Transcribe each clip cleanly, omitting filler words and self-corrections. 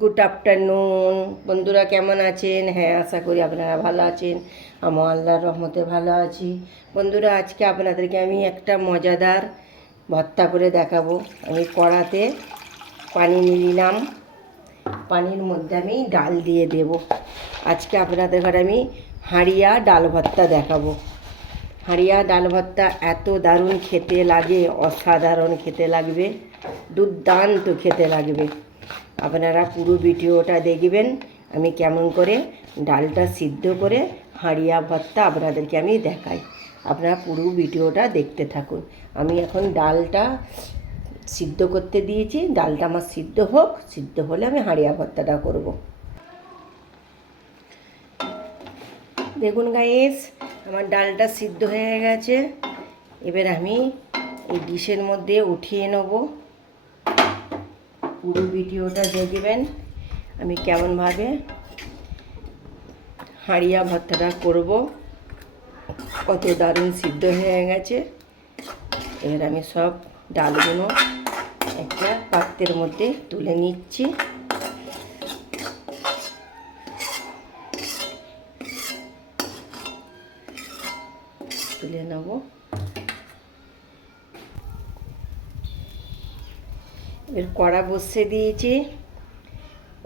Good afternoon বন্ধুরা, কেমন আছেন? হ্যাঁ, আশা করি আপনারা ভালো আছেন। আমার আল্লাহর রহমতে ভালো আছি। বন্ধুরা, আজকে আপনাদেরকে আমি একটা মজাদার ভর্তা করে দেখাবো। আমি কড়াতে পানি নিয়ে নিলাম, পানির মধ্যে আমি ডাল দিয়ে দেব। আজকে আপনাদের ঘরে আমি হাঁড়িয়া ডাল ভর্তা দেখাবো। হাঁড়িয়া ডাল ভর্তা এত দারুণ খেতে লাগে, অসাধারণ খেতে লাগবে, দুর্দান্ত খেতে লাগবে। আপনারা পুরো ভিডিওটা দেখবেন, আমি কেমন করে ডালটা সিদ্ধ করে হাঁড়িয়া ভর্তা আপনাদেরকে আমি দেখাই। আপনারা পুরো ভিডিওটা দেখতে থাকুন। আমি এখন ডালটা সিদ্ধ করতে দিয়েছি, ডালটা আমার সিদ্ধ হোক, সিদ্ধ হলে আমি হাঁড়িয়া ভর্তাটা করব। দেখুন গাইস, আমার ডালটা সিদ্ধ হয়ে গেছে। এবার আমি এই ডিশের মধ্যে উঠিয়ে নেব। পুরো ভিডিওটা দেখবেন আমি কেমনভাবে হাঁড়িয়া ভর্তাটা করব। কত দারুণ সিদ্ধ হয়ে গেছে। এবার আমি সব ডালগুলো একটা পাত্রের মধ্যে তুলে নিচ্ছি। তুলে নেব। এবার কড়া বসিয়ে দিয়েছি।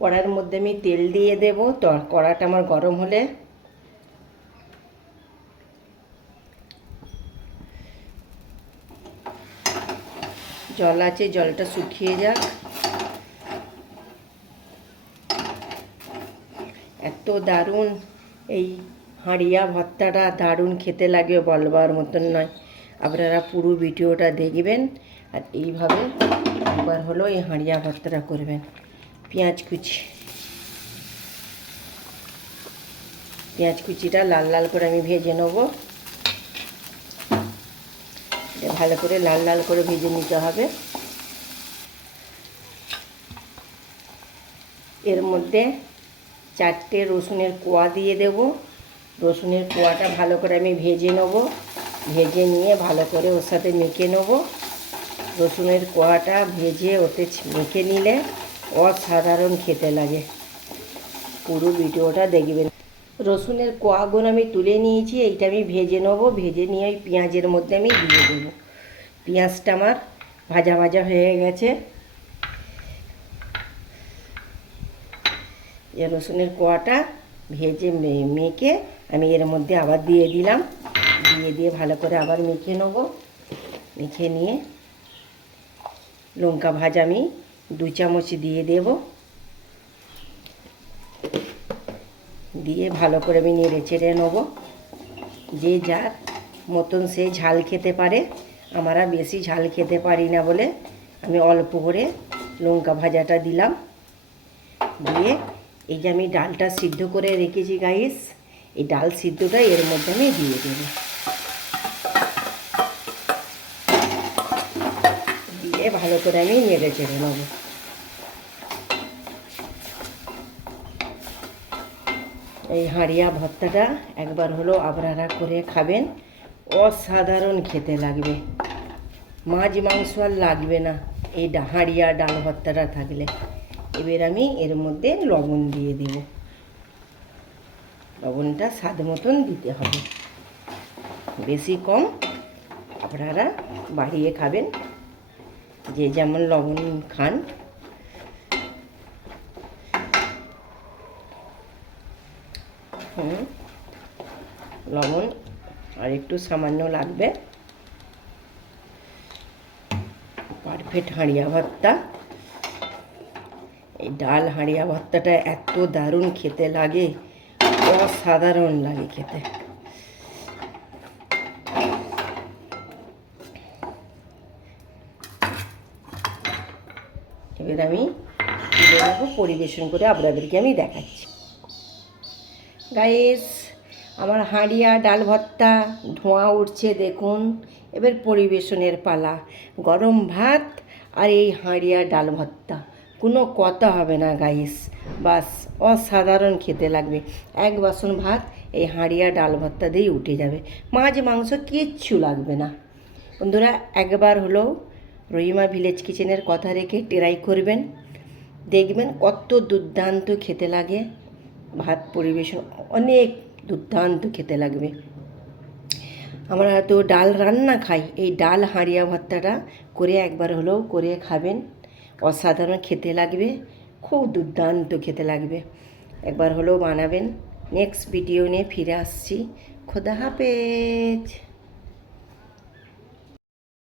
কড়ার মধ্যে আমি তেল দিয়ে দেব। তো কড়াটা আমার গরম হলে জল আছে, জলটা শুকিয়ে যাক। এত দারুণ এই হাঁড়িয়া ভর্তাটা, দারুণ খেতে লাগে, বলবার মতন নয়। আপনারা পুরো ভিডিওটা দেখবেন আর এইভাবে একবার হলো এই হাঁড়িয়া ভর্তাটা করবেন। পেঁয়াজ কুচিটা লাল লাল করে আমি ভেজে নেব। ভালো করে লাল লাল করে ভেজে নিতে হবে। এর মধ্যে 4টে রসুনের কোয়া দিয়ে দেব। রসুনের কোয়াটা ভালো করে আমি ভেজে নেব। ভেজে নিয়ে ভালো করে ওর সাথে মেখে নেব। রসুনের কোয়াটা ভেজে ওতে মেখে নিলে অসাধারণ খেতে লাগে। পুরো ভিডিওটা দেখবেন। রসুনের কোয়াগুলো আমি তুলে নিয়েছি, এইটা আমি ভেজে নেব। ভেজে নিয়ে ওই পেঁয়াজের মধ্যে আমি দিয়ে দেবো। পেঁয়াজটা আমার ভাজা ভাজা হয়ে গেছে। এই রসুনের কোয়াটা ভেজে মেখে আমি এর মধ্যে আবার দিয়ে দিলাম। দিয়ে ভালো করে আবার মেখে নেব। মেখে নিয়ে লঙ্কা ভাজা আমি 2 চামচ দিয়ে দেব। দিয়ে ভালো করে আমি নেড়ে চেড়ে নেব। যে যার মতন সে ঝাল খেতে পারে। আমরা বেশি ঝাল খেতে পারি না বলে আমি অল্প করে লঙ্কা ভাজাটা দিলাম। দিয়ে এই যে আমি ডালটা সিদ্ধ করে রেখেছি গাইস, এই ডাল সিদ্ধটা এর মধ্যে আমি দিয়ে দেব। দিয়ে ভালো করে আমি নেড়ে চেড়ে নেব। এই হাঁড়িয়া ভর্তাটা একবার হলো আপনারা করে খাবেন, অসাধারণ খেতে লাগবে। মাছ মাংস আর লাগবে না এই হাঁড়িয়া ডাল ভর্তাটা থাকলে। এবার আমি এর মধ্যে লবণ দিয়ে দেব। লবণটা স্বাদ মতন দিতে হবে, বেশি কম আপনারা বাড়িয়ে খাবেন, যে যেমন লবণ খান। লবণ আর একটু সামান্য লাগবে। পারফেক্ট হাঁড়িয়া ভর্তা। এই ডাল হাঁড়িয়া ভর্তাটা এত দারুণ খেতে লাগে, অসাধারণ লাগে খেতে। এবার আমি তুলে নেব, পরিবেশন করে আপনাদেরকে আমি দেখাচ্ছি। গাইস, আমার হাঁড়িয়া ডাল ভর্তা ধোঁয়া উঠছে দেখুন। এবার পরিবেশনের পালা। গরম ভাত আর এই হাঁড়িয়া ডাল ভর্তা, কোনো কথা হবে না গাইস। বাস অসাধারণ খেতে লাগবে। এক বাসন ভাত এই হাঁড়িয়া ডাল ভর্তা দিয়েই উঠে যাবে। মাছ মাংস কিচ্ছু লাগবে না। বন্ধুরা, একবার হলেও রহিমা ভিলেজ কিচেনের কথা রেখে ট্রাই করবেন। দেখবেন কত দুর্দান্ত খেতে লাগে। ভাত পরিবেশন অনেক দুর্দান্ত খেতে লাগবে। আমরা তো ডাল রান্না খাই, এই ডাল হাঁড়িয়া ভর্তাটা করে একবার হলেও করে খাবেন, অসাধারণ খেতে লাগবে, খুব দুর্দান্ত খেতে লাগবে। একবার হলেও বানাবেন। নেক্সট ভিডিও নিয়ে ফিরে আসছি। খোদা হাফেজ।